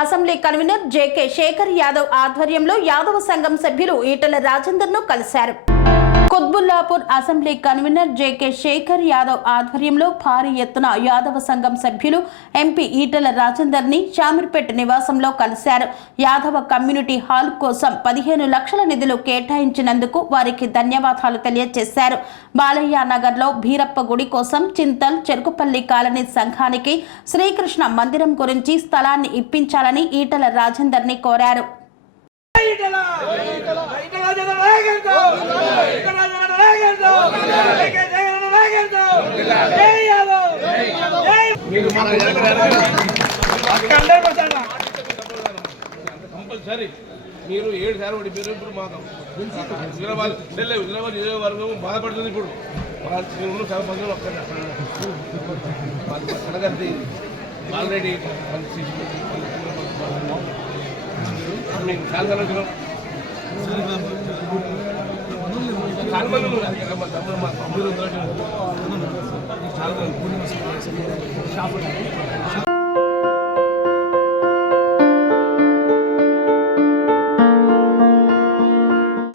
Assembly convener JK Shekar Yadav ఆధ్వర్యంలో యాదవ సంఘం సభ్యులు ఈటెల రాజేందర్ను కలిశారు. Quthbullapur assembly convener JK Shekar Yadav ఆధ్వర్యంలో భారీ ఎత్తున యాదవ సంఘం సభ్యులు ఎంపీ ఈటెల రాజేందర్ని శామీర్పేట నివాసంలో కలిశారు. యాదవ కమ్యూనిటీ హాల్ కోసం 15 లక్షల నిధులు కేటాయించినందుకు వారికి ధన్యవాదాలు తెలియజేశారు. బాలయ్య నగర్లో భీరప్ప గుడి కోసం చింతల్ చెరుకుపల్లి కాలనీ సంఘానికి శ్రీకృష్ణ మందిరం గురించి స్థలాన్ని ఇప్పించాలని ఈటెల రాజేందర్ని కోరారు. కంపల్సరీ మీరు 7 సార్లు ఓడిపోయారు. ఇప్పుడు మాకు హుజరాబాద్ నియోజకవర్గం బాధపడుతుంది. ఇప్పుడు కడగర్తి ఆల్రెడీ చాలా మంది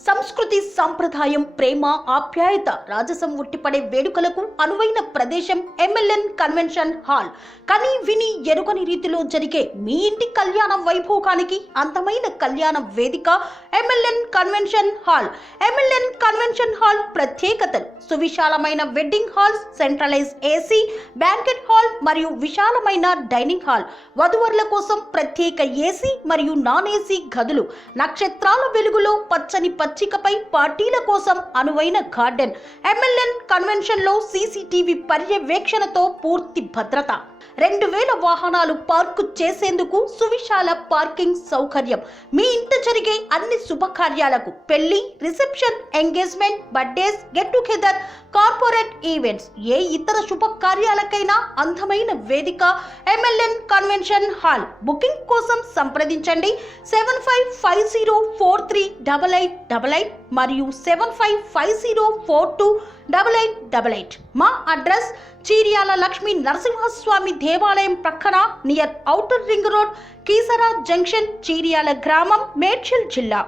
సంస్కృతి సంప్రదాయం ప్రేమ ఆప్యాయత రాజసం ఉట్టిపడే వేడుకలకు అనువైన ప్రదేశం ఎంఎల్ఎన్ కన్వెన్షన్ హాల్. కని విని ఎరుగని రీతిలో జరిగే మీ ఇంటి కళ్యాణ వైభోగానికి అందమైన కళ్యాణ వేదిక MLN convention hall. MLN convention hall ప్రత్యేకతలు: సువిశాలమైన wedding hall, centralise AC banquet hall మరియు విశాలమైన డైనింగ్ హాల్, వధువరుల కోసం ప్రత్యేక ఏసీ మరియు నాన్ ఏసీ గదులు, నక్షత్రాల వెలుగులో పచ్చని పచ్చికపై పార్టీల కోసం అనువైన గార్డెన్. ఎంఎల్ఎన్ కన్వెన్షన్ లో సీసీటీవీ పర్యవేక్షణతో పూర్తి భద్రత, 2000 వాహనాలు పార్కు చేసేందుకు సువిశాల పార్కింగ్ సౌకర్యం. మీ ఇంట జరిగే అన్ని శుభకార్యాలకు, పెళ్లి, reception, engagement, birthdays, get together, corporate events, ఏ ఇతర శుభకార్యాలకైనా అందమైన వేదిక ఎంఎల్ఎన్ కన్వెన్షన్ హాల్. బుకింగ్ కోసం సంప్రదించండి 7550438888 మరియు 7550428888. మా అడ్రస్ చీర్యాల లక్ష్మీ నరసింహస్వామి దేవాలయం ప్రక్కన, near outer ring road, Keesara junction, Cheeryal గ్రామం, మేడ్చల్ జిల్లా.